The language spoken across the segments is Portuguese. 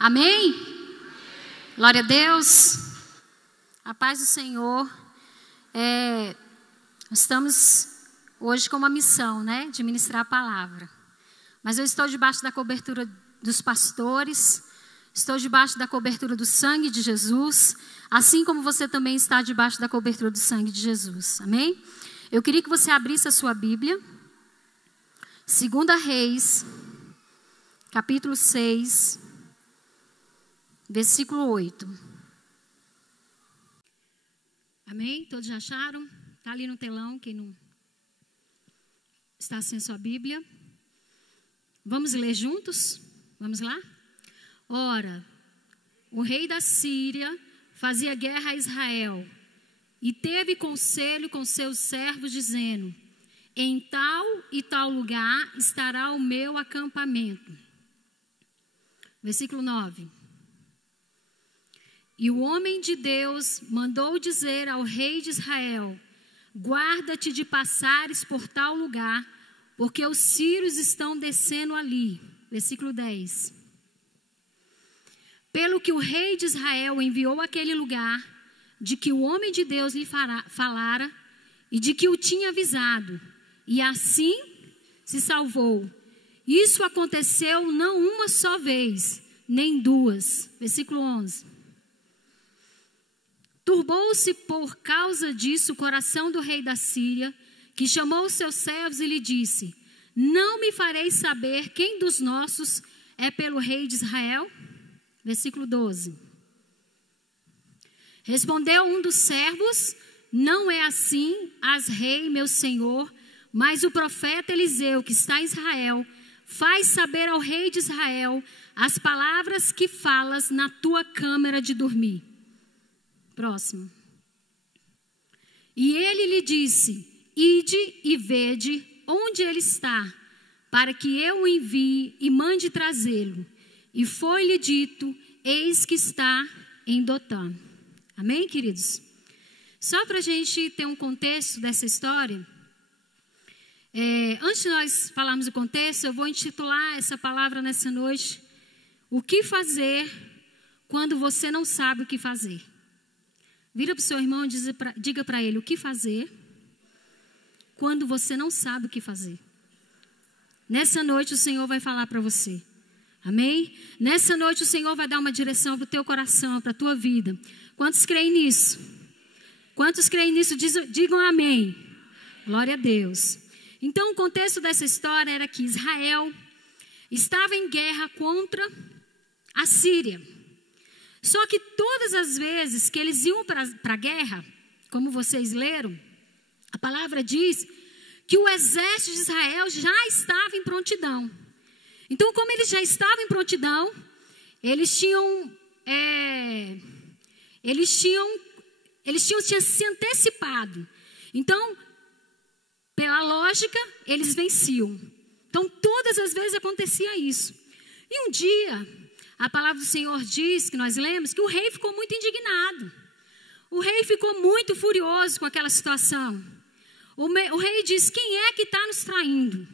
Amém? Glória a Deus. A paz do Senhor. Estamos hoje com uma missão, né? De ministrar a palavra. Mas eu estou debaixo da cobertura dos pastores. Estou debaixo da cobertura do sangue de Jesus. Assim como você também está debaixo da cobertura do sangue de Jesus. Amém? Eu queria que você abrisse a sua Bíblia. 2 Reis, capítulo 6, versículo 8. Amém? Todos já acharam? Está ali no telão, quem não está sem a sua Bíblia. Vamos ler juntos? Vamos lá? Ora, o rei da Síria fazia guerra a Israel e teve conselho com seus servos, dizendo: em tal e tal lugar estará o meu acampamento. Versículo 9. E o homem de Deus mandou dizer ao rei de Israel: guarda-te de passares por tal lugar, porque os sírios estão descendo ali. Versículo 10. Pelo que o rei de Israel enviou àquele lugar, de que o homem de Deus lhe falara, e de que o tinha avisado, e assim se salvou. Isso aconteceu não uma só vez, nem duas. Versículo 11. Turbou-se por causa disso o coração do rei da Síria, que chamou os seus servos e lhe disse: não me fareis saber quem dos nossos é pelo rei de Israel? Versículo 12. Respondeu um dos servos: não é assim, rei, meu senhor, mas o profeta Eliseu, que está em Israel, faz saber ao rei de Israel as palavras que falas na tua câmara de dormir. Próximo. E ele lhe disse: ide e vede onde ele está, para que eu o envie e mande trazê-lo. E foi-lhe dito: eis que está em Dotã. Amém, queridos? Só para a gente ter um contexto dessa história, antes de nós falarmos o contexto, eu vou intitular essa palavra nessa noite: o que fazer quando você não sabe o que fazer? Vira para o seu irmão e diga para ele: o que fazer quando você não sabe o que fazer? Nessa noite o Senhor vai falar para você. Amém? Nessa noite o Senhor vai dar uma direção para o teu coração, para a tua vida. Quantos creem nisso? Quantos creem nisso? Digam amém. Glória a Deus. Então o contexto dessa história era que Israel estava em guerra contra a Síria. Só que todas as vezes que eles iam para a guerra, como vocês leram, a palavra diz que o exército de Israel já estava em prontidão. Então, como eles já estavam em prontidão, eles tinham se antecipado. Então, pela lógica, eles venciam. Então, todas as vezes acontecia isso. E um dia, a palavra do Senhor diz, que nós lemos, que o rei ficou muito indignado. O rei ficou muito furioso com aquela situação. O rei diz: quem é que está nos traindo?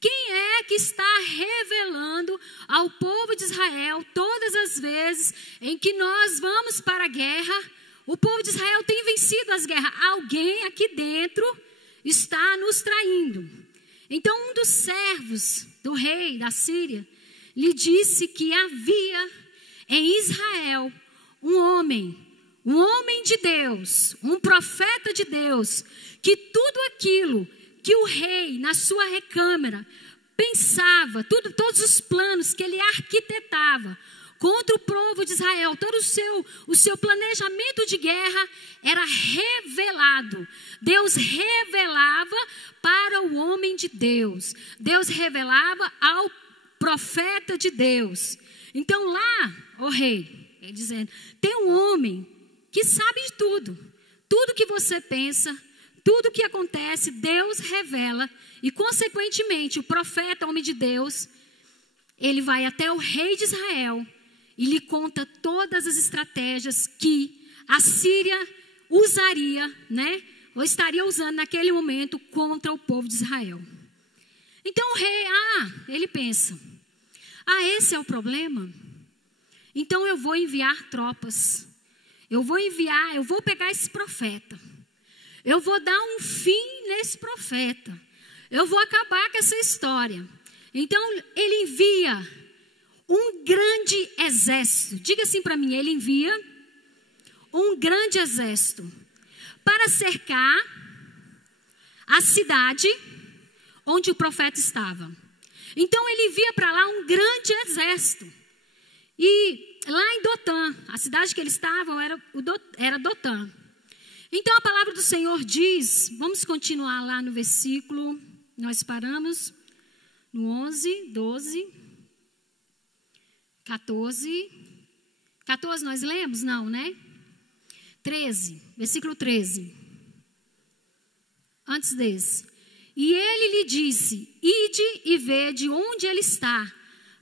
Quem é que está revelando ao povo de Israel todas as vezes em que nós vamos para a guerra? O povo de Israel tem vencido as guerras. Alguém aqui dentro está nos traindo. Então um dos servos do rei da Síria lhe disse que havia em Israel um homem de Deus, um profeta de Deus, que tudo aquilo que o rei, na sua recâmara, pensava, todos os planos que ele arquitetava contra o povo de Israel, todo o seu planejamento de guerra era revelado. Deus revelava para o homem de Deus. Deus revelava ao profeta de Deus. Então lá, o rei, ele dizendo, tem um homem que sabe de tudo. Tudo que você pensa, tudo que acontece, Deus revela. E consequentemente, o profeta, homem de Deus, ele vai até o rei de Israel e lhe conta todas as estratégias que a Síria usaria, né? Ou estaria usando naquele momento contra o povo de Israel. Então o rei, ele pensa: esse é o problema? Então eu vou enviar tropas. Eu vou pegar esse profeta. Eu vou dar um fim nesse profeta. Eu vou acabar com essa história. Então ele envia um grande exército. Diga assim para mim, ele envia um grande exército para cercar a cidade onde o profeta estava. Então ele envia para lá um grande exército. E lá em Dotã, a cidade que eles estavam era Dotã. Então a palavra do Senhor diz, vamos continuar lá no versículo, nós paramos no 11, 12, 14. 14 nós lemos? Não, né? 13, versículo 13. Antes desse. E ele lhe disse, ide e vede onde ele está,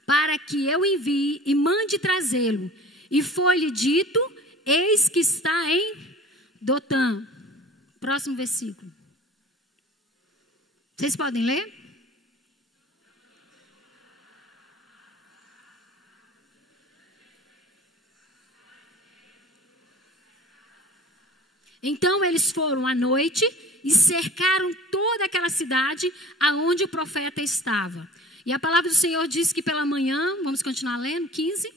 para que eu envie e mande trazê-lo. E foi-lhe dito, eis que está em Dotã. Próximo versículo. Vocês podem ler? Então eles foram à noite e cercaram toda aquela cidade aonde o profeta estava. E a palavra do Senhor diz que pela manhã, vamos continuar lendo, 15.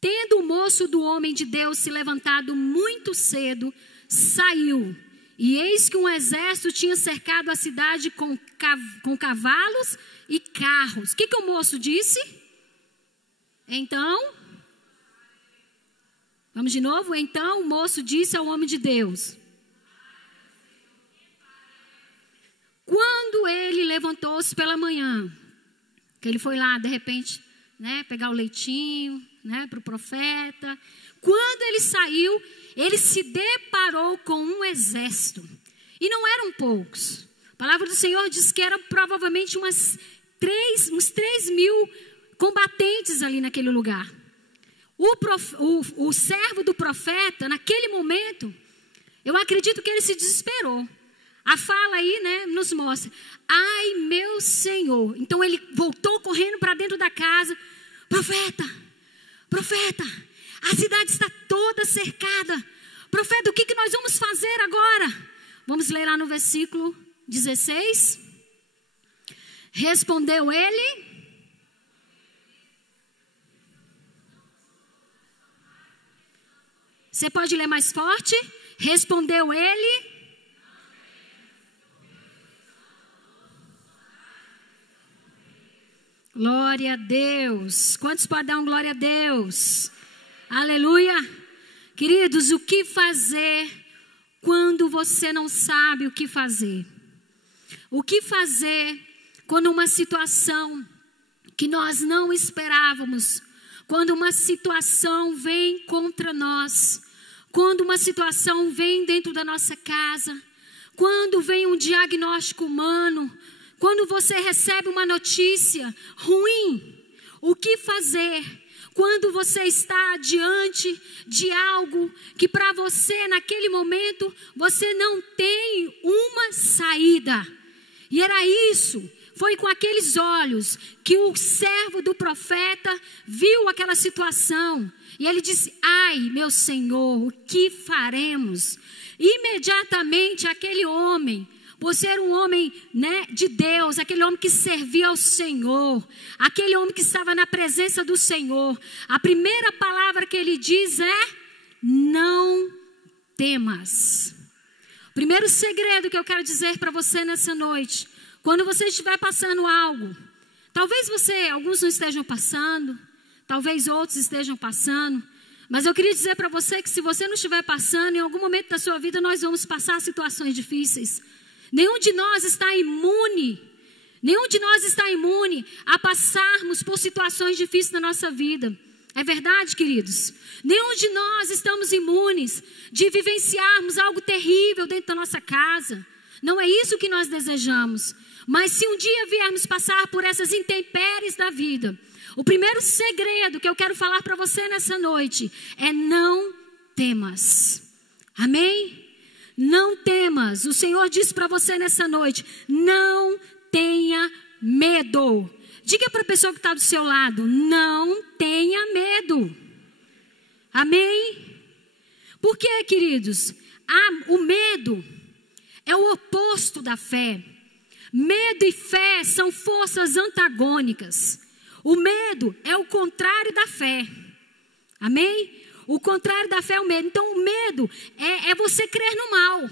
Tendo o moço do homem de Deus se levantado muito cedo, saiu. E eis que um exército tinha cercado a cidade com cavalos e carros. O que o moço disse? Então, vamos de novo? Então o moço disse ao homem de Deus. Quando ele levantou-se pela manhã, que ele foi lá de repente, né, pegar o leitinho, né, para o profeta. Quando ele saiu, ele se deparou com um exército. E não eram poucos. A palavra do Senhor diz que eram provavelmente uns 3.000 combatentes ali naquele lugar. O servo do profeta, naquele momento, eu acredito que ele se desesperou. A fala aí, né, nos mostra. Ai, meu Senhor. Então ele voltou correndo para dentro da casa. Profeta, a cidade está toda cercada. Profeta, o que nós vamos fazer agora? Vamos ler lá no versículo 16. Respondeu ele. Você pode ler mais forte? Respondeu ele. Glória a Deus. Quantos podem dar uma glória a Deus? Aleluia. Queridos, o que fazer quando você não sabe o que fazer? O que fazer quando uma situação que nós não esperávamos, quando uma situação vem contra nós, quando uma situação vem dentro da nossa casa, quando vem um diagnóstico humano, quando você recebe uma notícia ruim, o que fazer quando você está diante de algo que para você naquele momento você não tem uma saída? E era isso, foi com aqueles olhos que o servo do profeta viu aquela situação. E ele disse, ai meu Senhor, o que faremos? Imediatamente aquele homem, por ser um homem, né, de Deus, aquele homem que servia ao Senhor, aquele homem que estava na presença do Senhor, a primeira palavra que ele diz é, não temas. O primeiro segredo que eu quero dizer para você nessa noite, quando você estiver passando algo, talvez alguns não estejam passando, talvez outros estejam passando, mas eu queria dizer para você que se você não estiver passando, em algum momento da sua vida nós vamos passar situações difíceis. Nenhum de nós está imune a passarmos por situações difíceis na nossa vida. É verdade, queridos? Nenhum de nós estamos imunes de vivenciarmos algo terrível dentro da nossa casa. Não é isso que nós desejamos. Mas se um dia viermos passar por essas intempéries da vida, o primeiro segredo que eu quero falar para você nessa noite é não temas. Amém? Não temas. O Senhor diz para você nessa noite, não tenha medo. Diga para a pessoa que está do seu lado: não tenha medo. Amém? Por quê, queridos? O medo é o oposto da fé. Medo e fé são forças antagônicas. O medo é o contrário da fé. Amém? O contrário da fé é o medo. Então o medo é você crer no mal.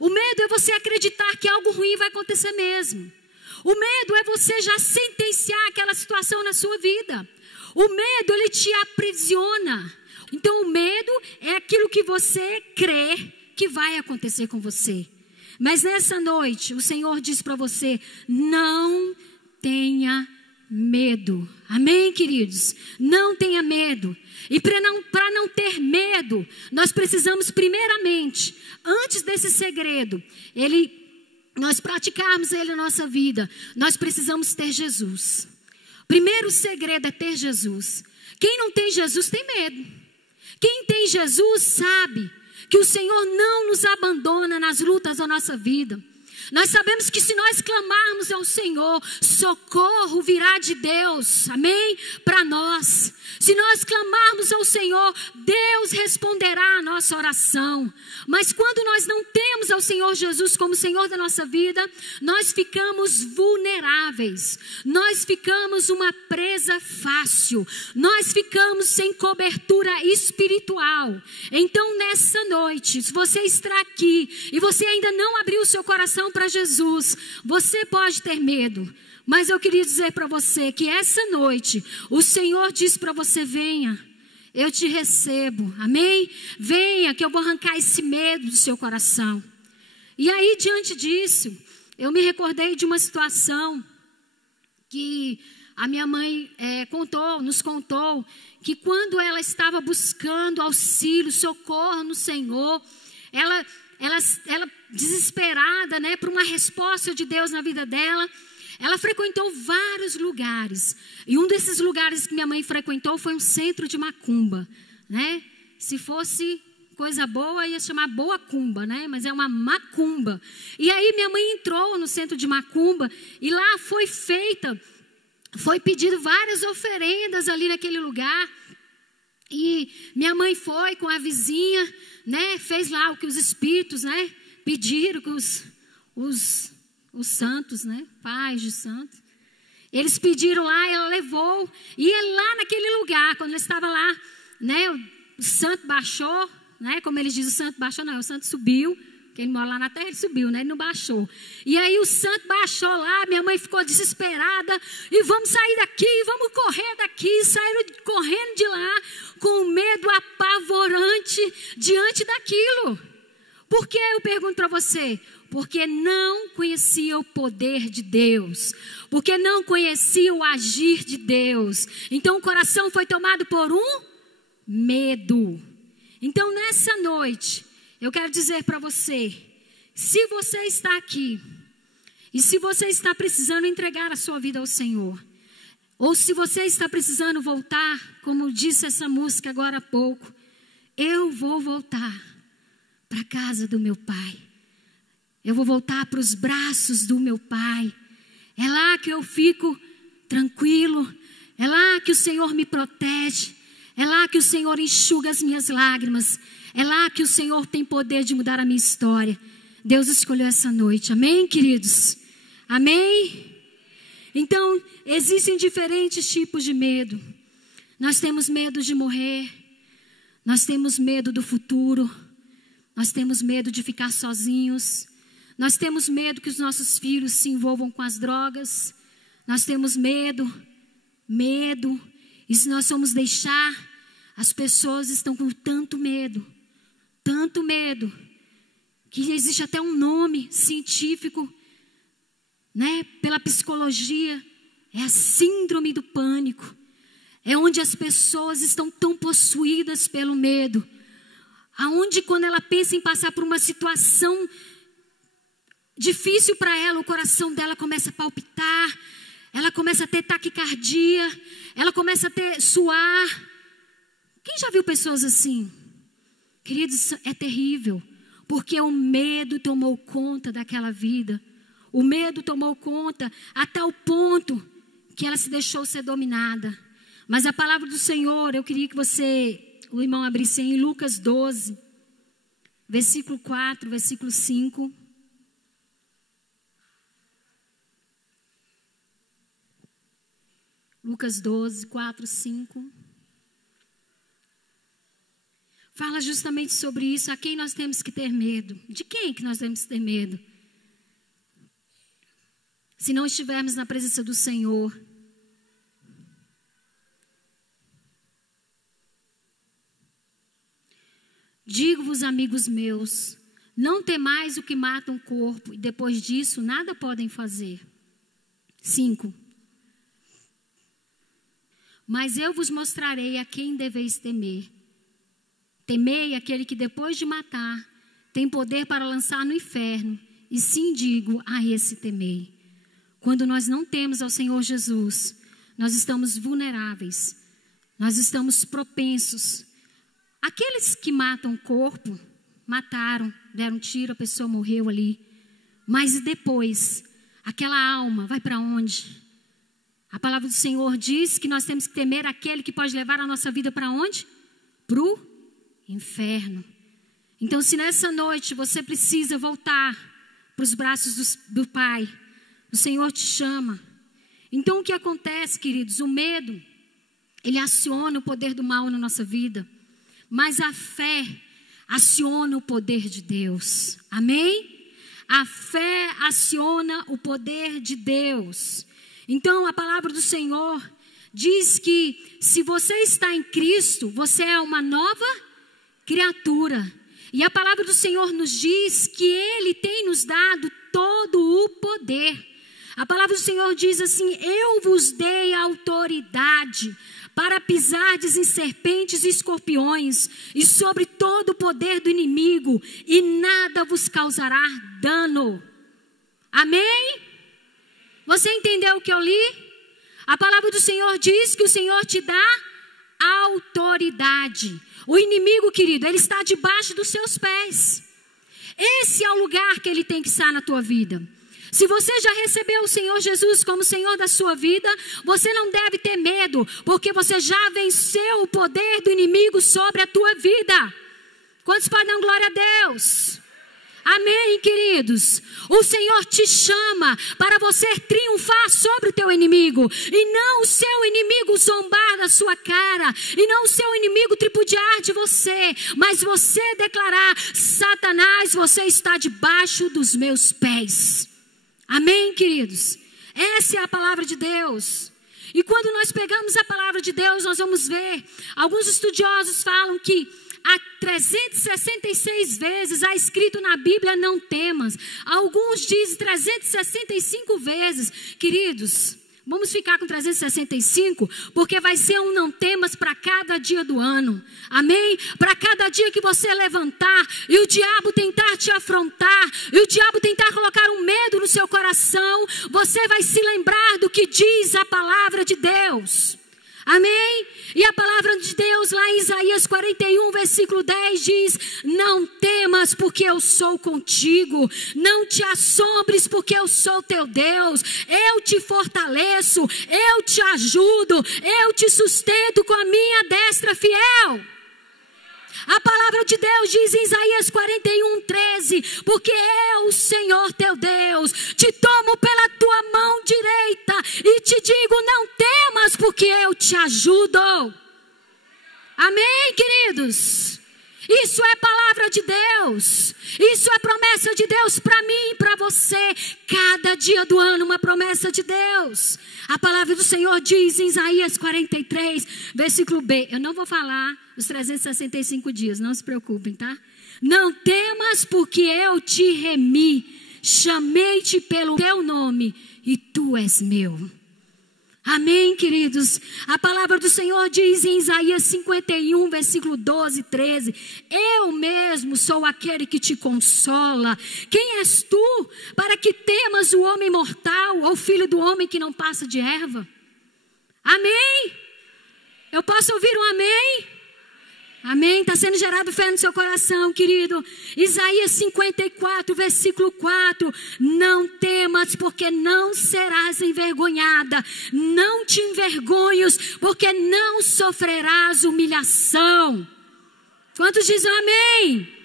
O medo é você acreditar que algo ruim vai acontecer mesmo. O medo é você já sentenciar aquela situação na sua vida. O medo, ele te aprisiona. Então o medo é aquilo que você crê que vai acontecer com você. Mas nessa noite, o Senhor diz para você: não tenha medo. Amém, queridos? Não tenha medo. E para não ter medo, nós precisamos primeiramente, antes desse segredo, nós praticarmos ele na nossa vida, nós precisamos ter Jesus. Primeiro segredo é ter Jesus. Quem não tem Jesus tem medo. Quem tem Jesus sabe que o Senhor não nos abandona nas lutas da nossa vida. Nós sabemos que se nós clamarmos ao Senhor, socorro virá de Deus, amém? Para nós. Se nós clamarmos ao Senhor, Deus responderá a nossa oração. Mas quando nós não temos ao Senhor Jesus como Senhor da nossa vida, nós ficamos vulneráveis. Nós ficamos uma presa fácil. Nós ficamos sem cobertura espiritual. Então nessa noite, se você está aqui e você ainda não abriu o seu coração para Jesus, você pode ter medo. Mas eu queria dizer para você que essa noite o Senhor diz para você: venha, eu te recebo, amém? Venha que eu vou arrancar esse medo do seu coração. E aí, diante disso, eu me recordei de uma situação que a minha mãe nos contou, que quando ela estava buscando auxílio, socorro no Senhor, ela desesperada, né, por uma resposta de Deus na vida dela, ela frequentou vários lugares. E um desses lugares que minha mãe frequentou foi um centro de macumba, né? Se fosse coisa boa, ia chamar boa cumba, né? Mas é uma macumba. E aí minha mãe entrou no centro de macumba e lá foi pedido várias oferendas ali naquele lugar. E minha mãe foi com a vizinha, né? Fez lá o que os espíritos, né, pediram, que os santos, né, pais de santos, eles pediram lá, ela levou. E lá naquele lugar, quando ela estava lá, né, o santo baixou, né, como eles dizem, o santo baixou, não, o santo subiu. Quem mora lá na terra, ele subiu, né? Ele não baixou. E aí o santo baixou lá, minha mãe ficou desesperada. E vamos sair daqui, vamos correr daqui. Saíram correndo de lá com um medo apavorante diante daquilo. Por que eu pergunto para você? Porque não conhecia o poder de Deus. Porque não conhecia o agir de Deus. Então o coração foi tomado por um medo. Então nessa noite, eu quero dizer para você, se você está aqui e se você está precisando entregar a sua vida ao Senhor, ou se você está precisando voltar, como disse essa música agora há pouco, eu vou voltar para a casa do meu Pai. Eu vou voltar para os braços do meu Pai. É lá que eu fico tranquilo, é lá que o Senhor me protege, é lá que o Senhor enxuga as minhas lágrimas. É lá que o Senhor tem poder de mudar a minha história. Deus escolheu essa noite. Amém, queridos? Amém? Então, existem diferentes tipos de medo. Nós temos medo de morrer. Nós temos medo do futuro. Nós temos medo de ficar sozinhos. Nós temos medo que os nossos filhos se envolvam com as drogas. Nós temos medo. E se nós formos deixar, as pessoas estão com tanto medo, que existe até um nome científico, né, pela psicologia, é a síndrome do pânico. É onde as pessoas estão tão possuídas pelo medo, aonde quando ela pensa em passar por uma situação difícil para ela, o coração dela começa a palpitar, ela começa a ter taquicardia, ela começa a ter suar. Quem já viu pessoas assim? Queridos, é terrível, porque o medo tomou conta daquela vida. O medo tomou conta a tal ponto que ela se deixou ser dominada. Mas a palavra do Senhor, eu queria que o irmão abrisse em Lucas 12, versículo 4, versículo 5. Lucas 12, 4, 5. Fala justamente sobre isso, a quem nós temos que ter medo. De quem que nós temos que ter medo? Se não estivermos na presença do Senhor. Digo-vos, amigos meus, não temais o que mata o corpo, e depois disso nada podem fazer. 5. Mas eu vos mostrarei a quem deveis temer. Temei aquele que depois de matar tem poder para lançar no inferno. E sim digo, a esse temei. Quando nós não temos ao Senhor Jesus, nós estamos vulneráveis. Nós estamos propensos. Aqueles que matam o corpo, mataram, deram um tiro, a pessoa morreu ali. Mas depois, aquela alma vai para onde? A palavra do Senhor diz que nós temos que temer aquele que pode levar a nossa vida para onde? Para o inferno. Então, se nessa noite você precisa voltar para os braços do Pai, o Senhor te chama. Então, o que acontece, queridos? O medo, ele aciona o poder do mal na nossa vida. Mas a fé aciona o poder de Deus. Amém? A fé aciona o poder de Deus. Então, a palavra do Senhor diz que se você está em Cristo, você é uma nova criatura. E a palavra do Senhor nos diz que Ele tem nos dado todo o poder. A palavra do Senhor diz assim: eu vos dei autoridade para pisardes em serpentes e escorpiões e sobre todo o poder do inimigo, e nada vos causará dano. Amém? Você entendeu o que eu li? A palavra do Senhor diz que o Senhor te dá autoridade. O inimigo, querido, ele está debaixo dos seus pés. Esse é o lugar que ele tem que estar na tua vida. Se você já recebeu o Senhor Jesus como Senhor da sua vida, você não deve ter medo, porque você já venceu o poder do inimigo sobre a tua vida. Quantos podem dar glória a Deus? Amém, queridos? O Senhor te chama para você triunfar sobre o teu inimigo, e não o seu inimigo zombar da sua cara, e não o seu inimigo tripudiar de você, mas você declarar: Satanás, você está debaixo dos meus pés. Amém, queridos? Essa é a palavra de Deus. E quando nós pegamos a palavra de Deus, nós vamos ver, alguns estudiosos falam que há 366 vezes há escrito na Bíblia: não temas. Alguns dizem 365 vezes. Queridos, vamos ficar com 365, porque vai ser um não temas para cada dia do ano. Amém? Para cada dia que você levantar e o diabo tentar te afrontar, e o diabo tentar colocar um medo no seu coração, você vai se lembrar do que diz a palavra de Deus. Amém? E a palavra de Deus lá em Isaías 41, versículo 10 diz: não temas, porque eu sou contigo. Não te assombres, porque eu sou teu Deus. Eu te fortaleço, eu te ajudo, eu te sustento com a minha destra fiel. A palavra de Deus diz em Isaías 41, 13: porque eu, o Senhor teu Deus, te tomo pela tua mão direita e te digo: não temas, porque eu te ajudo. Amém, queridos? Isso é palavra de Deus. Isso é promessa de Deus para mim e para você. Cada dia do ano uma promessa de Deus. A palavra do Senhor diz em Isaías 43, versículo B. Eu não vou falar os 365 dias, não se preocupem, tá? Não temas, porque eu te remi. Chamei-te pelo teu nome e tu és meu. Amém, queridos? A palavra do Senhor diz em Isaías 51, versículo 12, 13: eu mesmo sou aquele que te consola. Quem és tu para que temas o homem mortal, ou filho do homem que não passa de erva? Amém? Eu posso ouvir um amém? Amém? Está sendo gerado fé no seu coração, querido. Isaías 54, versículo 4. Não temas, porque não serás envergonhada. Não te envergonhes, porque não sofrerás humilhação. Quantos dizem amém?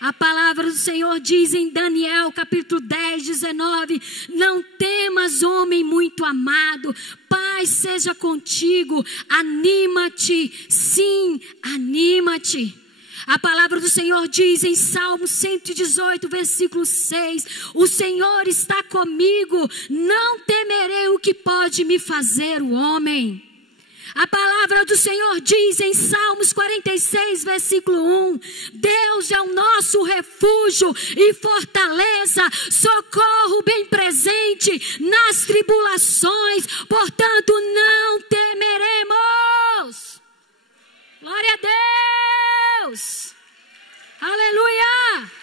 A palavra do Senhor diz em Daniel capítulo 10, 19. Não temas, homem muito amado. Paz seja contigo. Anima-te. Sim, anima-te. A palavra do Senhor diz em Salmo 118, versículo 6. O Senhor está comigo. Não temerei o que pode me fazer o homem. A palavra do Senhor diz em Salmos 46, versículo 1. Deus é o nosso refúgio e fortaleza, socorro bem presente nas tribulações. Portanto, não temeremos. Glória a Deus. Aleluia.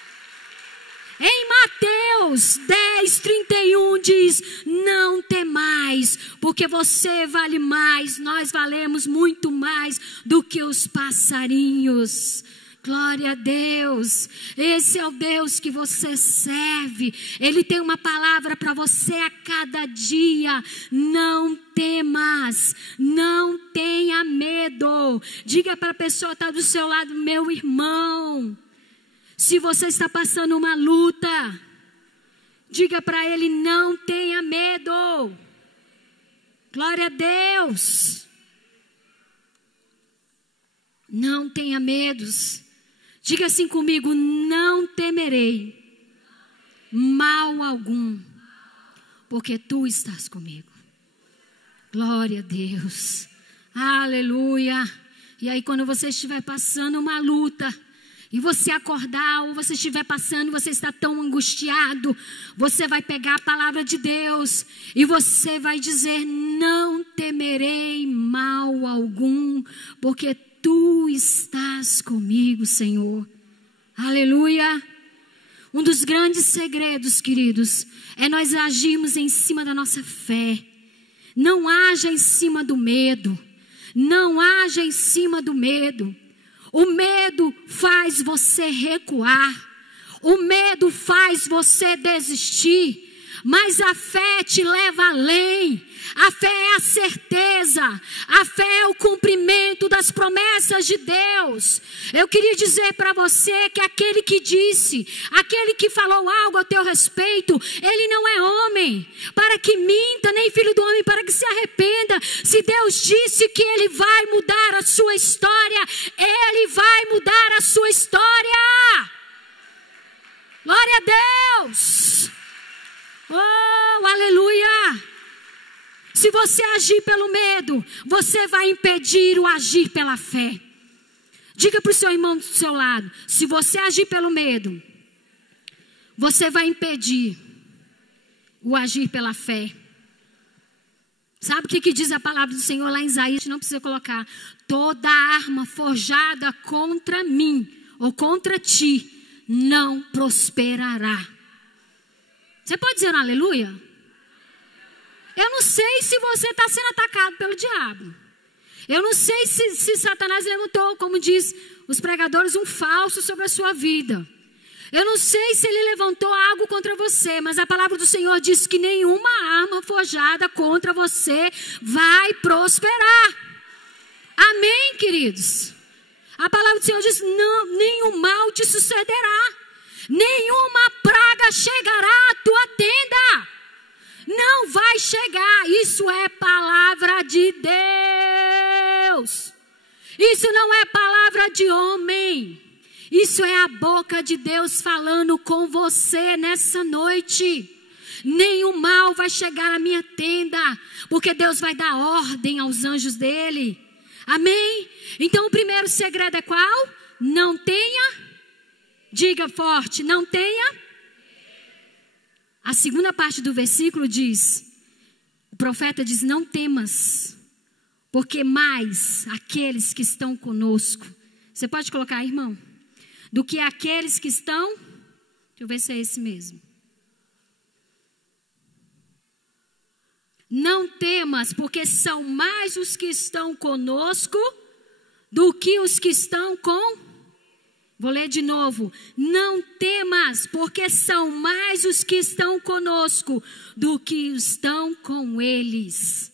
Em Mateus 10, 31 diz: não temais, porque você vale mais, nós valemos muito mais do que os passarinhos. Glória a Deus. Esse é o Deus que você serve. Ele tem uma palavra para você a cada dia. Não temas, não tenha medo. Diga para a pessoa que está do seu lado: meu irmão, se você está passando uma luta, diga para ele: não tenha medo. Glória a Deus. Não tenha medos. Diga assim comigo: não temerei mal algum, porque tu estás comigo. Glória a Deus. Aleluia. E aí, quando você estiver passando uma luta, e você acordar, ou você estiver passando, você está tão angustiado, você vai pegar a palavra de Deus e você vai dizer: não temerei mal algum, porque tu estás comigo, Senhor. Aleluia. Um dos grandes segredos, queridos, é nós agirmos em cima da nossa fé. Não haja em cima do medo. Não haja em cima do medo. O medo faz você recuar. O medo faz você desistir. Mas a fé te leva além. A fé é a certeza. A fé é o cumprimento das promessas de Deus. Eu queria dizer para você que aquele que disse, aquele que falou algo a teu respeito, ele não é homem para que minta, nem filho do homem para que se arrependa. Se Deus disse que ele vai mudar a sua história, ele vai mudar a sua história. Glória a Deus. Oh, aleluia. Se você agir pelo medo, você vai impedir o agir pela fé. Diga para o seu irmão do seu lado: se você agir pelo medo, você vai impedir o agir pela fé. Sabe o que diz a palavra do Senhor lá em Isaías? Não precisa colocar: toda arma forjada contra mim ou contra ti não prosperará. Você pode dizer um aleluia? Eu não sei se você está sendo atacado pelo diabo. Eu não sei se Satanás levantou, como diz os pregadores, um falso sobre a sua vida. Eu não sei se ele levantou algo contra você, mas a palavra do Senhor diz que nenhuma arma forjada contra você vai prosperar. Amém, queridos? A palavra do Senhor diz: não, nenhum mal te sucederá. Nenhuma praga chegará à tua tenda. Não vai chegar. Isso é palavra de Deus. Isso não é palavra de homem. Isso é a boca de Deus falando com você nessa noite. Nenhum mal vai chegar à minha tenda, porque Deus vai dar ordem aos anjos dele. Amém? Então o primeiro segredo é qual? Não tenha. Diga forte: não tenha. A segunda parte do versículo diz, o profeta diz: não temas, porque mais aqueles que estão conosco. Você pode colocar aí, irmão? Do que aqueles que estão. Deixa eu ver se é esse mesmo. Não temas, porque são mais os que estão conosco do que os que estão com... Vou ler de novo. Não temas, porque são mais os que estão conosco do que estão com eles.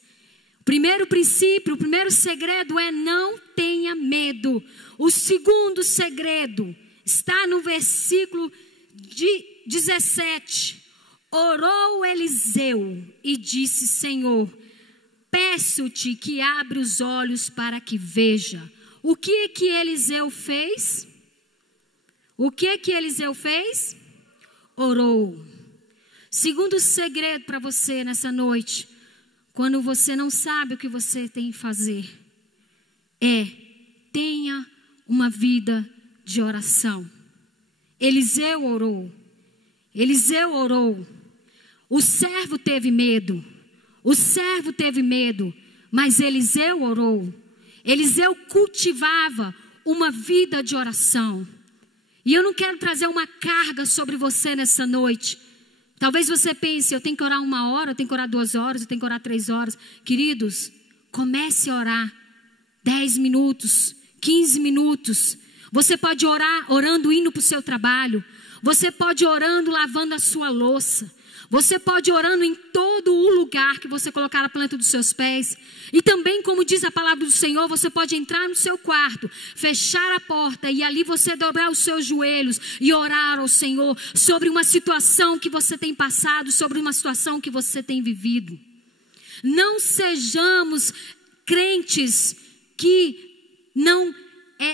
O primeiro princípio, o primeiro segredo é não tenha medo. O segundo segredo está no versículo 17. Orou Eliseu e disse: Senhor, peço-te que abra os olhos para que veja. O que Eliseu fez? O que Eliseu fez? Orou. Segundo segredo para você nessa noite, quando você não sabe o que você tem que fazer, tenha uma vida de oração. Eliseu orou. Eliseu orou. O servo teve medo. O servo teve medo, mas Eliseu orou. Eliseu cultivava uma vida de oração. E eu não quero trazer uma carga sobre você nessa noite. Talvez você pense, eu tenho que orar 1 hora, eu tenho que orar 2 horas, eu tenho que orar 3 horas. Queridos, comece a orar 10 minutos, 15 minutos. Você pode orar orando indo para o seu trabalho. Você pode orando lavando a sua louça. Você pode orando em todo o lugar que você colocar a planta dos seus pés. E também, como diz a palavra do Senhor, você pode entrar no seu quarto, fechar a porta e ali você dobrar os seus joelhos e orar ao Senhor sobre uma situação que você tem passado, sobre uma situação que você tem vivido. Não sejamos crentes que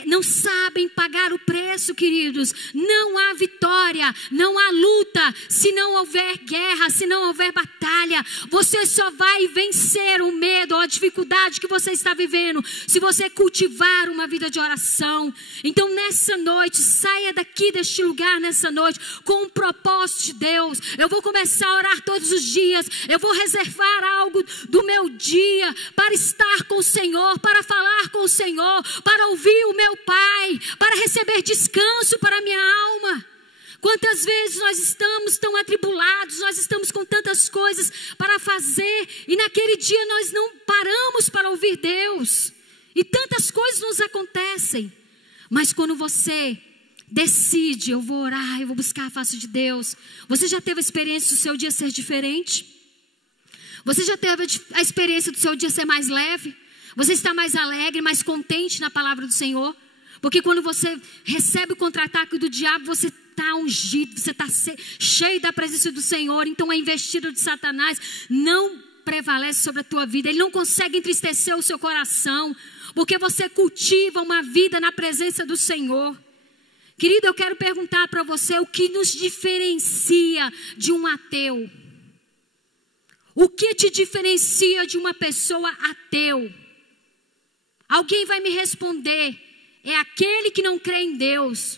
não sabem pagar o preço, queridos. Não há vitória, não há luta se não houver guerra, se não houver batalha. Você só vai vencer o medo ou a dificuldade que você está vivendo se você cultivar uma vida de oração. Então nessa noite, saia daqui deste lugar nessa noite com um propósito de Deus. Eu vou começar a orar todos os dias. Eu vou reservar algo do meu dia para estar com o Senhor, para falar com o Senhor, para ouvir o meu Pai, para receber descanso para a minha alma. Quantas vezes nós estamos tão atribulados, nós estamos com tantas coisas para fazer e naquele dia nós não paramos para ouvir Deus. E tantas coisas nos acontecem. Mas quando você decide, eu vou orar, eu vou buscar a face de Deus. Você já teve a experiência do seu dia ser diferente? Você já teve a experiência do seu dia ser mais leve? Você está mais alegre, mais contente na palavra do Senhor? Porque quando você recebe o contra-ataque do diabo, você está ungido, você está cheio da presença do Senhor. Então a investida de Satanás não prevalece sobre a tua vida. Ele não consegue entristecer o seu coração, porque você cultiva uma vida na presença do Senhor. Querido, eu quero perguntar para você o que nos diferencia de um ateu. O que te diferencia de uma pessoa ateu? Alguém vai me responder, é aquele que não crê em Deus.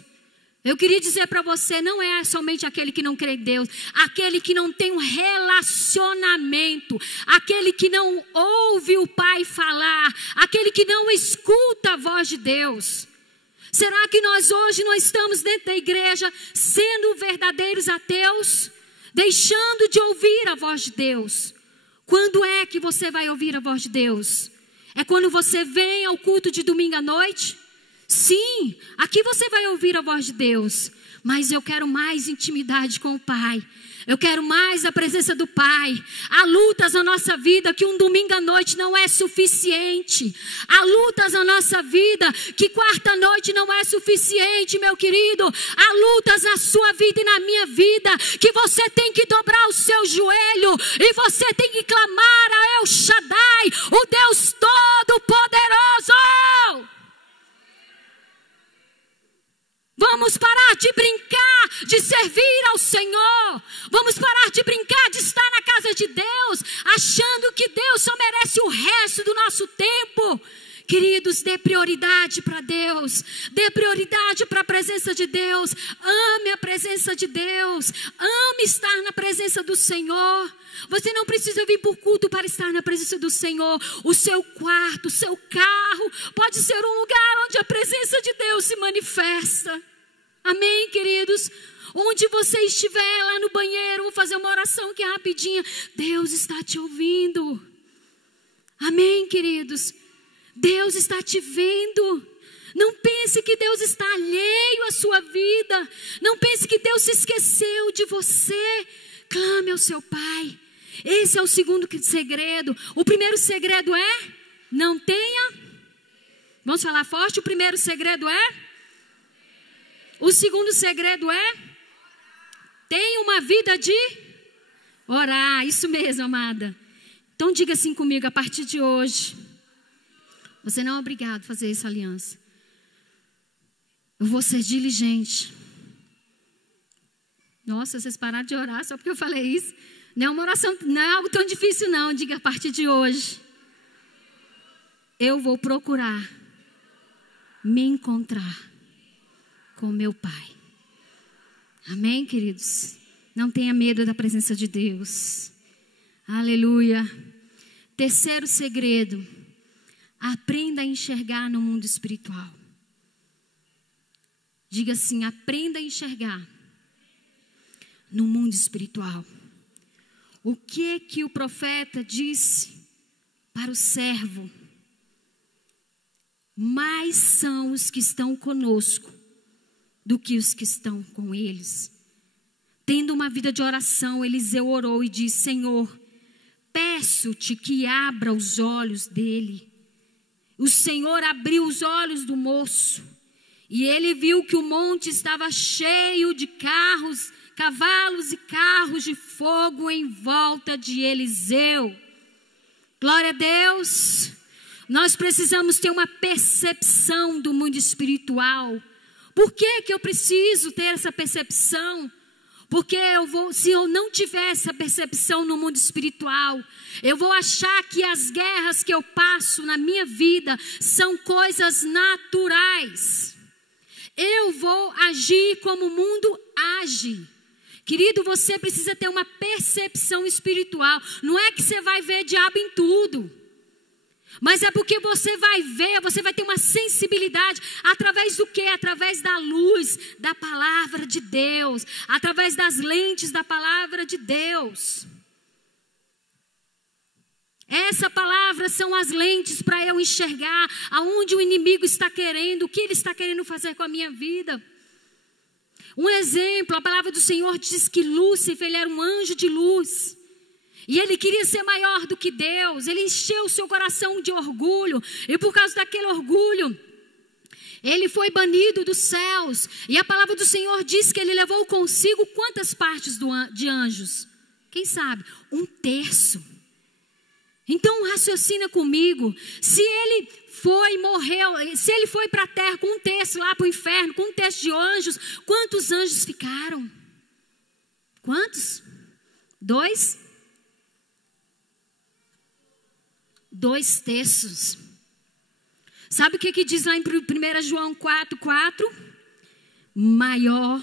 Eu queria dizer para você, não é somente aquele que não crê em Deus, aquele que não tem um relacionamento, aquele que não ouve o Pai falar, aquele que não escuta a voz de Deus. Será que nós hoje não estamos dentro da igreja sendo verdadeiros ateus, deixando de ouvir a voz de Deus? Quando é que você vai ouvir a voz de Deus? É quando você vem ao culto de domingo à noite? Sim, aqui você vai ouvir a voz de Deus. Mas eu quero mais intimidade com o Pai. Eu quero mais a presença do Pai. Há lutas na nossa vida que um domingo à noite não é suficiente. Há lutas na nossa vida que quarta noite não é suficiente, meu querido. Há lutas na sua vida e na minha vida que você tem que dobrar o seu joelho e você tem que clamar a El Shaddai, o Deus Todo-Poderoso. Vamos parar de brincar, de servir ao Senhor. Vamos parar de brincar, de estar na casa de Deus, achando que Deus só merece o resto do nosso tempo. Queridos, dê prioridade para Deus. Dê prioridade para a presença de Deus. Ame a presença de Deus. Ame estar na presença do Senhor. Você não precisa vir por culto para estar na presença do Senhor. O seu quarto, o seu carro pode ser um lugar onde a presença de Deus se manifesta. Amém, queridos? Onde você estiver, lá no banheiro, vou fazer uma oração aqui rapidinha. Deus está te ouvindo. Amém, queridos? Deus está te vendo. Não pense que Deus está alheio à sua vida. Não pense que Deus se esqueceu de você. Clame ao seu Pai. Esse é o segundo segredo. O primeiro segredo é: não tenha. Vamos falar forte? O primeiro segredo é? O segundo segredo é: tenha uma vida de orar. Isso mesmo, amada. Então diga assim comigo: a partir de hoje, você não é obrigado a fazer essa aliança. Eu vou ser diligente. Nossa, vocês pararam de orar só porque eu falei isso. Não é uma oração, não é algo tão difícil não. Diga: a partir de hoje, eu vou procurar me encontrar com meu Pai. Amém, queridos? Não tenha medo da presença de Deus. Aleluia. Terceiro segredo: aprenda a enxergar no mundo espiritual. Diga assim: aprenda a enxergar no mundo espiritual. O que o profeta disse para o servo? Mais são os que estão conosco do que os que estão com eles. Tendo uma vida de oração, Eliseu orou e disse: Senhor, peço-te que abra os olhos dele. O Senhor abriu os olhos do moço, e ele viu que o monte estava cheio de carros, cavalos e carros de fogo em volta de Eliseu. Glória a Deus. Nós precisamos ter uma percepção do mundo espiritual. Por que eu preciso ter essa percepção? Porque se eu não tiver essa percepção no mundo espiritual, eu vou achar que as guerras que eu passo na minha vida são coisas naturais. Eu vou agir como o mundo age. Querido, você precisa ter uma percepção espiritual. Não é que você vai ver diabo em tudo, mas é porque você vai ver, você vai ter uma sensibilidade. Através do quê? Através da luz da palavra de Deus. Através das lentes da palavra de Deus. Essa palavra são as lentes para eu enxergar aonde o inimigo está querendo, o que ele está querendo fazer com a minha vida. Um exemplo, a palavra do Senhor diz que Lúcifer, ele era um anjo de luz. E ele queria ser maior do que Deus. Ele encheu o seu coração de orgulho. E por causa daquele orgulho, ele foi banido dos céus. E a palavra do Senhor diz que ele levou consigo quantas partes de anjos? Quem sabe? 1/3. Então raciocina comigo. Se ele foi e morreu, se ele foi para a terra com 1/3 lá para o inferno, com 1/3 de anjos, quantos anjos ficaram? Quantos? 2? 2/3. Sabe o que diz lá em 1 João 4:4? Maior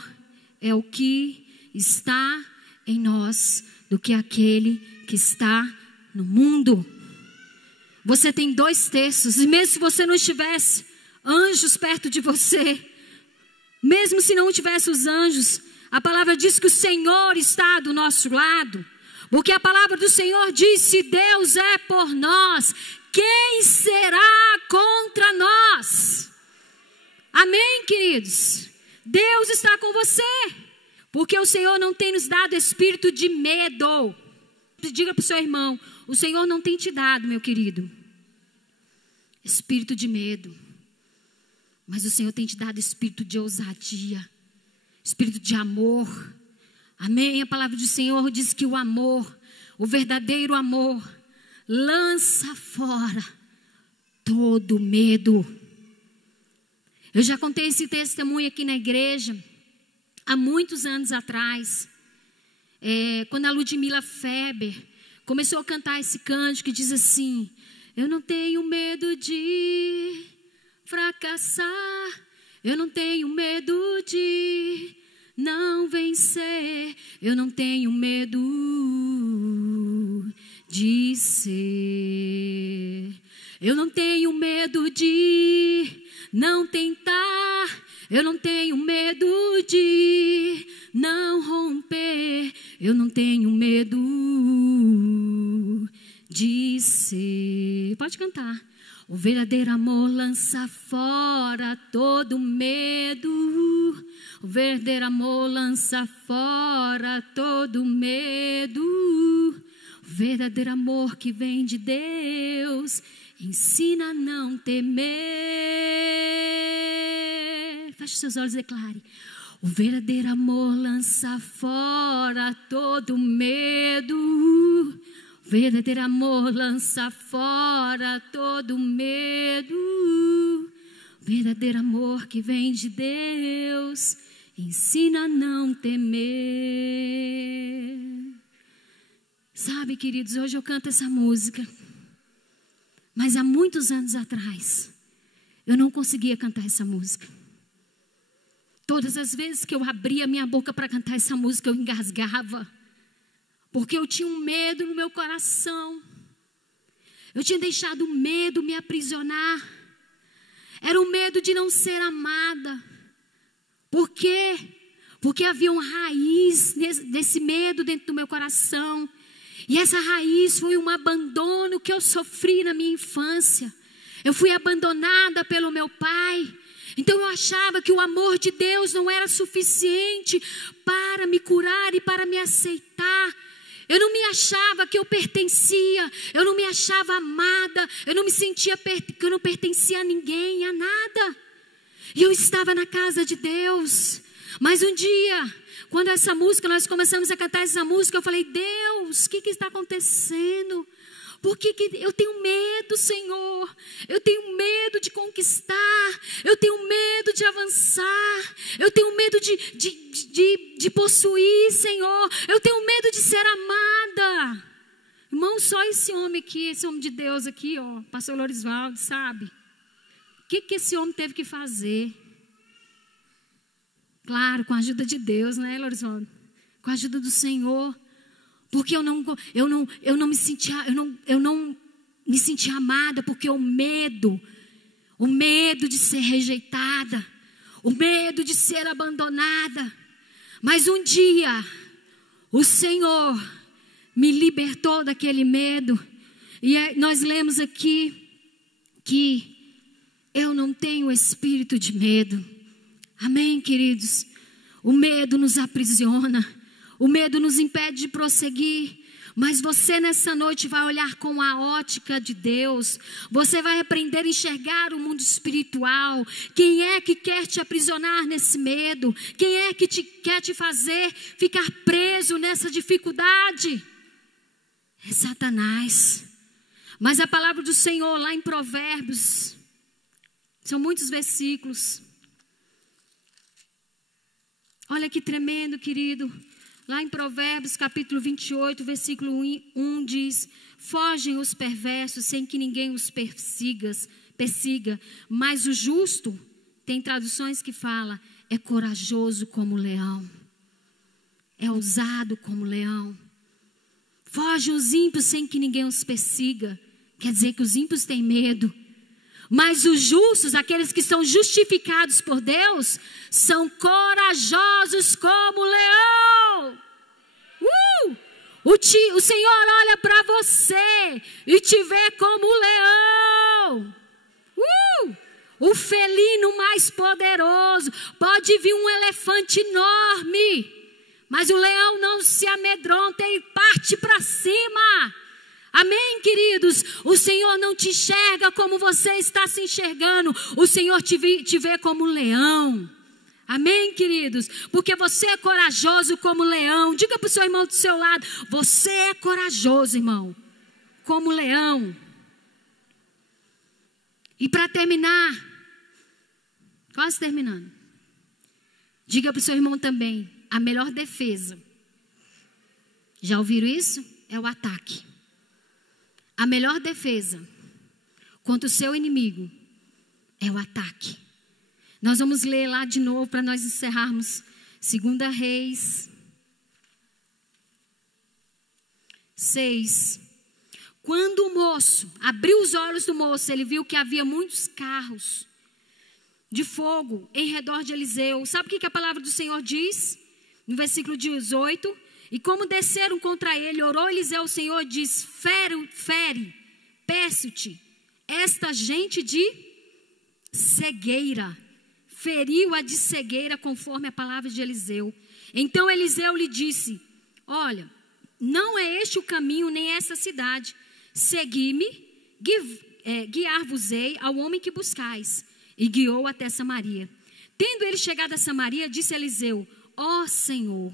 é o que está em nós do que aquele que está no mundo. Você tem 2/3. E mesmo se você não tivesse anjos perto de você, mesmo se não tivesse os anjos, a palavra diz que o Senhor está do nosso lado. Porque a palavra do Senhor diz: se Deus é por nós, quem será contra nós? Amém, queridos? Deus está com você. Porque o Senhor não tem nos dado espírito de medo. Diga para o seu irmão: o Senhor não tem te dado, meu querido, espírito de medo. Mas o Senhor tem te dado espírito de ousadia, espírito de amor. Amém? A palavra do Senhor diz que o amor, o verdadeiro amor, lança fora todo medo. Eu já contei esse testemunho aqui na igreja, há muitos anos atrás, quando a Ludmila Feber começou a cantar esse cântico que diz assim: eu não tenho medo de fracassar, eu não tenho medo de não vencer, eu não tenho medo de ser, eu não tenho medo de não tentar, eu não tenho medo de não romper, eu não tenho medo de ser. Pode cantar. O verdadeiro amor lança fora todo medo. O verdadeiro amor lança fora todo medo. O verdadeiro amor que vem de Deus ensina a não temer. Feche seus olhos e declare. O verdadeiro amor lança fora todo medo. O verdadeiro amor lança fora todo medo. O verdadeiro amor que vem de Deus ensina a não temer. Sabe, queridos, hoje eu canto essa música, mas há muitos anos atrás eu não conseguia cantar essa música. Todas as vezes que eu abria minha boca para cantar essa música, eu engasgava. Porque eu tinha um medo no meu coração. Eu tinha deixado o medo me aprisionar. Era o medo de não ser amada. Por quê? Porque havia uma raiz desse medo dentro do meu coração. E essa raiz foi um abandono que eu sofri na minha infância. Eu fui abandonada pelo meu pai. Então eu achava que o amor de Deus não era suficiente para me curar e para me aceitar. Eu não me achava que eu pertencia, eu não me achava amada, eu não me sentia que eu não pertencia a ninguém, a nada. E eu estava na casa de Deus. Mas um dia, quando essa música, nós começamos a cantar essa música, eu falei, Deus, o que está acontecendo? Por que eu tenho medo, Senhor? Eu tenho medo de conquistar. Eu tenho medo de avançar. Eu tenho medo de possuir, Senhor. Eu tenho medo de ser amada. Irmão, só esse homem aqui, esse homem de Deus aqui, ó, pastor Lorisvaldo, sabe? O que esse homem teve que fazer? Claro, com a ajuda de Deus, né, Lorisvaldo? Com a ajuda do Senhor. Porque eu não me sentia amada, porque o medo de ser rejeitada, o medo de ser abandonada. Mas um dia, o Senhor me libertou daquele medo. E nós lemos aqui que eu não tenho espírito de medo. Amém, queridos? O medo nos aprisiona. O medo nos impede de prosseguir, mas você nessa noite vai olhar com a ótica de Deus. Você vai aprender a enxergar o mundo espiritual. Quem é que quer te aprisionar nesse medo? Quem é que quer te fazer ficar preso nessa dificuldade? É Satanás. Mas a palavra do Senhor lá em Provérbios, são muitos versículos. Olha que tremendo, querido. Lá em Provérbios capítulo 28, versículo 1 diz: fogem os perversos sem que ninguém os persiga, mas o justo, tem traduções que fala, é corajoso como leão, é ousado como leão. Fogem os ímpios sem que ninguém os persiga, quer dizer que os ímpios têm medo. Mas os justos, aqueles que são justificados por Deus, são corajosos como leão. O Senhor olha para você e te vê como leão. O felino mais poderoso. Pode vir um elefante enorme, mas o leão não se amedronta e parte para cima. Amém, queridos? O Senhor não te enxerga como você está se enxergando. O Senhor te vê como leão. Amém, queridos? Porque você é corajoso como leão. Diga para o seu irmão do seu lado: você é corajoso, irmão, como leão. E para terminar, quase terminando, diga para o seu irmão também: a melhor defesa, já ouviram isso? É o ataque. A melhor defesa contra o seu inimigo é o ataque. Nós vamos ler lá de novo para nós encerrarmos. 2 Reis 6. Quando o moço abriu os olhos do moço, ele viu que havia muitos carros de fogo em redor de Eliseu. Sabe o que a palavra do Senhor diz? No versículo 18. E como desceram contra ele, orou Eliseu ao Senhor e diz: fere, peço-te, esta gente de cegueira. Feriu-a de cegueira, conforme a palavra de Eliseu. Então Eliseu lhe disse: olha, não é este o caminho, nem essa cidade. Segui-me, guiar-vos-ei ao homem que buscais. E guiou até Samaria. Tendo ele chegado a Samaria, disse Eliseu: ó Senhor,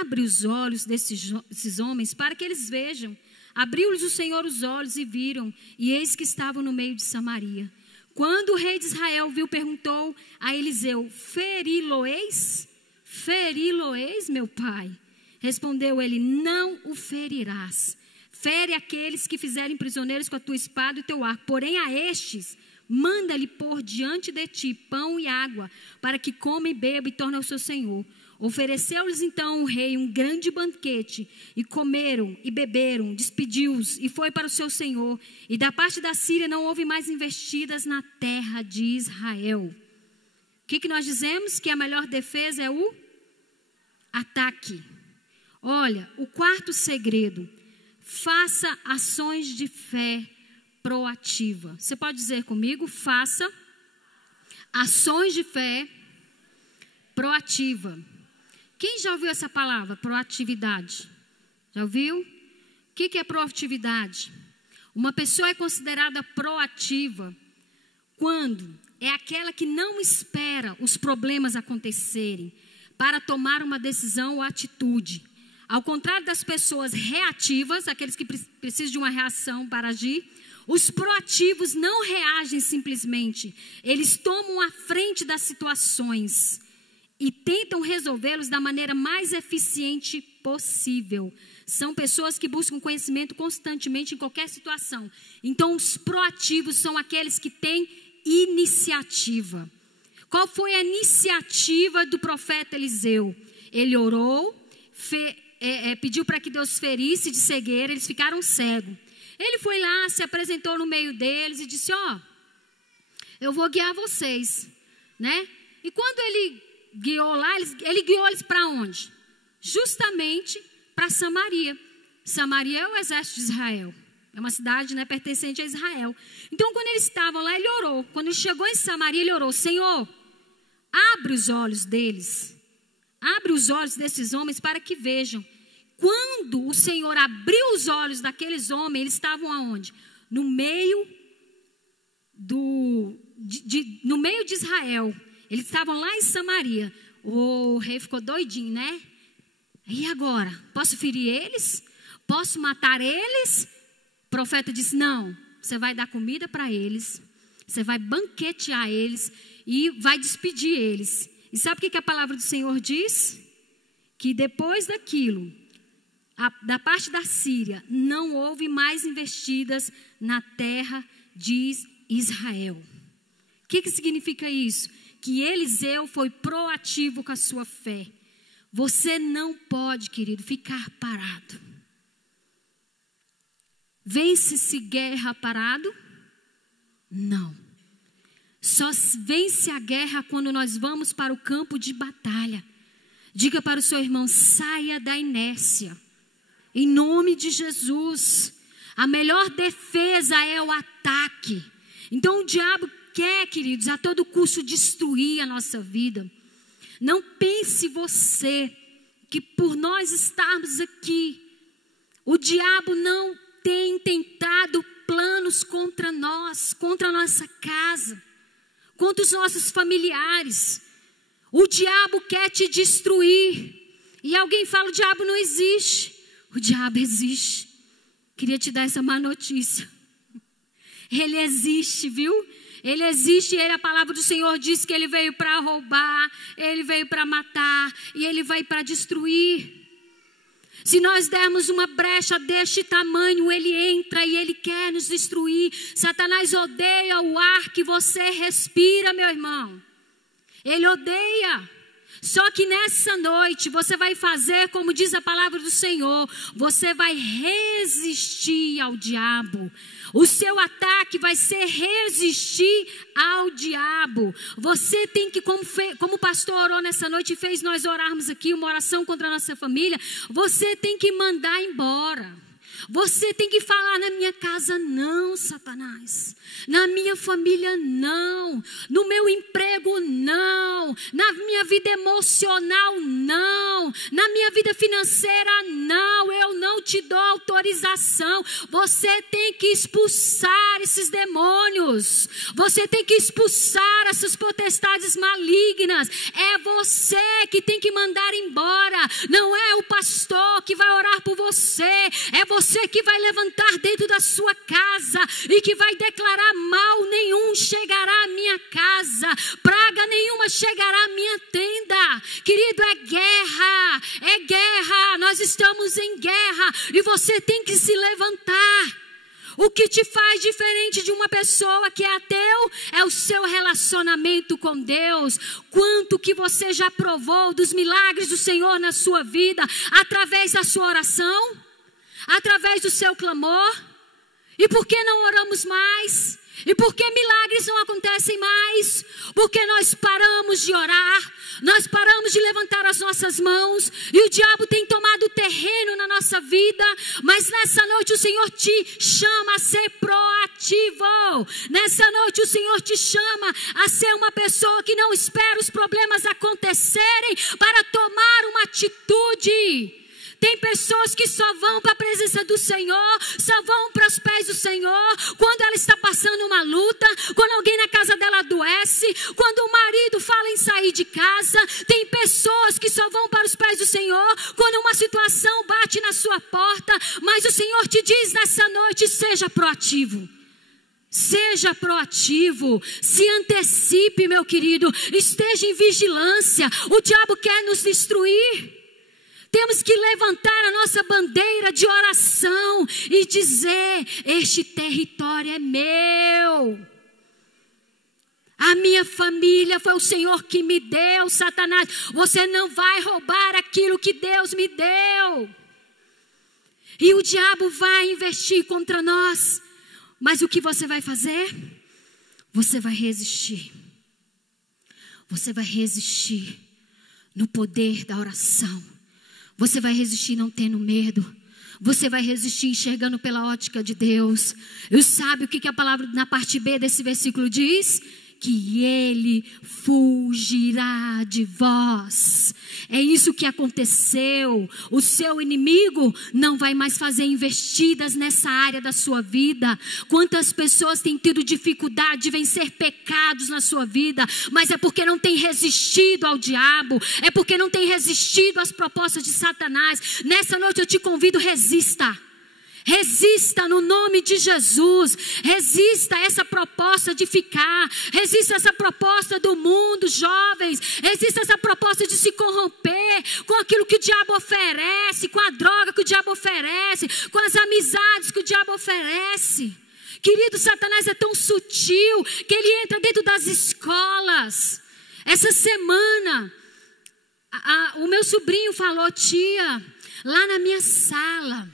abre os olhos desses homens para que eles vejam. Abriu-lhes o Senhor os olhos e viram, e eis que estavam no meio de Samaria. Quando o rei de Israel viu, perguntou a Eliseu: feri-lo-eis? Feri-lo-eis, meu pai? Respondeu ele: não o ferirás. Fere aqueles que fizerem prisioneiros com a tua espada e o teu arco. Porém a estes, manda-lhe pôr diante de ti pão e água, para que coma e beba e torne ao seu senhor. Ofereceu-lhes então o rei um grande banquete, e comeram e beberam, despediu-os e foi para o seu senhor. E da parte da Síria não houve mais investidas na terra de Israel. O que nós dizemos? Que a melhor defesa é o ataque. Olha, o quarto segredo: faça ações de fé proativa. Você pode dizer comigo? Faça ações de fé proativa. Quem já ouviu essa palavra? Proatividade. Já ouviu? O que é proatividade? Uma pessoa é considerada proativa quando é aquela que não espera os problemas acontecerem para tomar uma decisão ou atitude. Ao contrário das pessoas reativas, aqueles que precisam de uma reação para agir, os proativos não reagem simplesmente. Eles tomam a frente das situações e tentam resolvê-los da maneira mais eficiente possível. São pessoas que buscam conhecimento constantemente em qualquer situação. Então, os proativos são aqueles que têm iniciativa. Qual foi a iniciativa do profeta Eliseu? Ele orou, pediu para que Deus ferisse de cegueira, eles ficaram cegos. Ele foi lá, se apresentou no meio deles e disse: ó, eu vou guiar vocês, né? E quando ele guiou lá, ele guiou eles para onde? Justamente para Samaria. Samaria é o exército de Israel. É uma cidade, né, pertencente a Israel. Então, quando eles estavam lá, ele orou. Quando ele chegou em Samaria, ele orou: Senhor, abre os olhos deles. Abre os olhos desses homens para que vejam. Quando o Senhor abriu os olhos daqueles homens, eles estavam aonde? No meio de Israel. Eles estavam lá em Samaria. O rei ficou doidinho, né? E agora? Posso ferir eles? Posso matar eles? O profeta disse: não, você vai dar comida para eles. Você vai banquetear eles e vai despedir eles. E sabe o que a palavra do Senhor diz? Que depois daquilo, da parte da Síria, não houve mais investidas na terra de Israel. O que significa isso? Que Eliseu foi proativo com a sua fé. Você não pode, querido, ficar parado. Vence-se guerra parado? Não. Só vence a guerra quando nós vamos para o campo de batalha. Diga para o seu irmão: saia da inércia. Em nome de Jesus. A melhor defesa é o ataque. Então o diabo quer, queridos, a todo custo destruir a nossa vida. Não pense você que por nós estarmos aqui, o diabo não tem tentado planos contra nós, contra a nossa casa, contra os nossos familiares. O diabo quer te destruir. E alguém fala: o diabo não existe. O diabo existe. Queria te dar essa má notícia. Ele existe, viu? Ele existe, e a palavra do Senhor diz que ele veio para roubar, ele veio para matar e ele veio para destruir. Se nós dermos uma brecha deste tamanho, ele entra e ele quer nos destruir. Satanás odeia o ar que você respira, meu irmão. Ele odeia. Só que nessa noite você vai fazer como diz a palavra do Senhor. Você vai resistir ao diabo. O seu ataque vai ser resistir ao diabo. Você tem que, como o pastor orou nessa noite e fez nós orarmos aqui uma oração contra a nossa família, você tem que mandar embora. Você tem que falar: na minha casa não, Satanás. Na minha família não. No meu emprego não. Na minha vida emocional não. Na minha vida financeira não. Eu não te dou autorização. Você tem que expulsar esses demônios. Você tem que expulsar essas potestades malignas. É você que tem que mandar embora. Não é o pastor que vai orar por você. É você que vai levantar dentro da sua casa e que vai declarar: mal nenhum chegará à minha casa, praga nenhuma chegará à minha tenda. Querido, é guerra, nós estamos em guerra e você tem que se levantar. O que te faz diferente de uma pessoa que é ateu é o seu relacionamento com Deus. Quanto que você já provou dos milagres do Senhor na sua vida, através da sua oração, através do seu clamor. E por que não oramos mais? E por que milagres não acontecem mais? Porque nós paramos de orar, nós paramos de levantar as nossas mãos, e o diabo tem tomado terreno na nossa vida. Mas nessa noite o Senhor te chama a ser proativo. Nessa noite o Senhor te chama a ser uma pessoa que não espera os problemas acontecerem para tomar uma atitude. Tem pessoas que só vão para a presença do Senhor, só vão para os pés do Senhor quando ela está passando uma luta, quando alguém na casa dela adoece, quando o marido fala em sair de casa. Tem pessoas que só vão para os pés do Senhor quando uma situação bate na sua porta. Mas o Senhor te diz nessa noite: seja proativo. Seja proativo, se antecipe, meu querido, esteja em vigilância. O diabo quer nos destruir. Temos que levantar a nossa bandeira de oração e dizer: este território é meu. A minha família foi o Senhor que me deu, Satanás. Você não vai roubar aquilo que Deus me deu. E o diabo vai investir contra nós. Mas o que você vai fazer? Você vai resistir. Você vai resistir no poder da oração. Você vai resistir não tendo medo. Você vai resistir enxergando pela ótica de Deus. E sabe o que a palavra na parte B desse versículo diz? Que ele fugirá de vós. É isso que aconteceu. O seu inimigo não vai mais fazer investidas nessa área da sua vida. Quantas pessoas têm tido dificuldade de vencer pecados na sua vida, mas é porque não tem resistido ao diabo, é porque não tem resistido às propostas de Satanás. Nessa noite eu te convido: resista. Resista no nome de Jesus. Resista a essa proposta de ficar. Resista a essa proposta do mundo, jovens. Resista a essa proposta de se corromper com aquilo que o diabo oferece, com a droga que o diabo oferece, com as amizades que o diabo oferece. Querido, Satanás é tão sutil que ele entra dentro das escolas. Essa semana o meu sobrinho falou: tia, lá na minha sala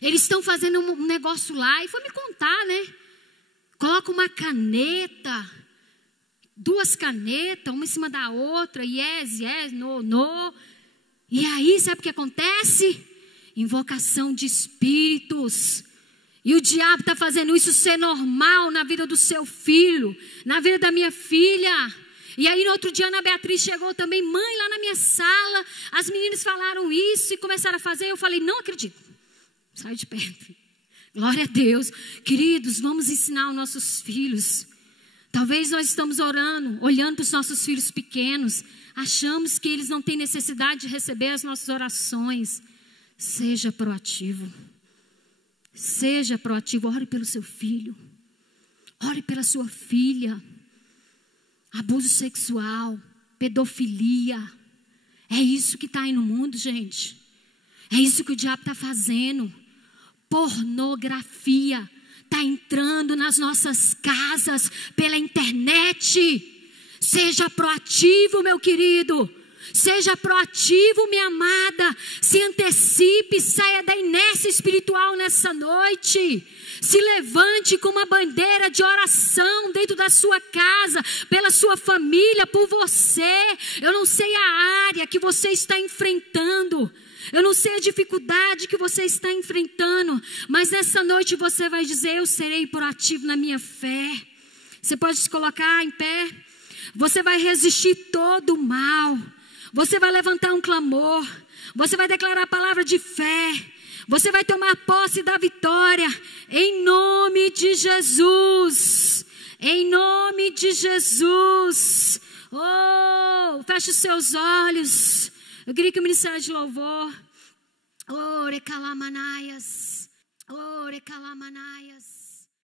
eles estão fazendo um negócio lá. E foi me contar, né? Coloca uma caneta, 2 canetas, uma em cima da outra. Yes, no. E aí, sabe o que acontece? Invocação de espíritos. E o diabo está fazendo isso ser normal na vida do seu filho, na vida da minha filha. E aí no outro dia a Ana Beatriz chegou também: mãe, lá na minha sala as meninas falaram isso e começaram a fazer. Eu falei: não acredito. Sai de perto. Glória a Deus. Queridos, vamos ensinar os nossos filhos. Talvez nós estamos orando, olhando para os nossos filhos pequenos, achamos que eles não têm necessidade de receber as nossas orações. Seja proativo. Seja proativo. Ore pelo seu filho. Ore pela sua filha. Abuso sexual, pedofilia. É isso que está aí no mundo, gente. É isso que o diabo está fazendo. Pornografia está entrando nas nossas casas pela internet. Seja proativo, meu querido. Seja proativo, minha amada. Se antecipe, saia da inércia espiritual nessa noite. Se levante com uma bandeira de oração dentro da sua casa, pela sua família, por você. Eu não sei a área que você está enfrentando. Eu não sei a dificuldade que você está enfrentando, mas nessa noite você vai dizer: eu serei proativo na minha fé. Você pode se colocar em pé. Você vai resistir todo o mal. Você vai levantar um clamor. Você vai declarar a palavra de fé. Você vai tomar posse da vitória. Em nome de Jesus. Em nome de Jesus. Oh, feche os seus olhos. Eu queria que o ministério de louvor. Oh, recalamanaias. Oh, recalamanaias.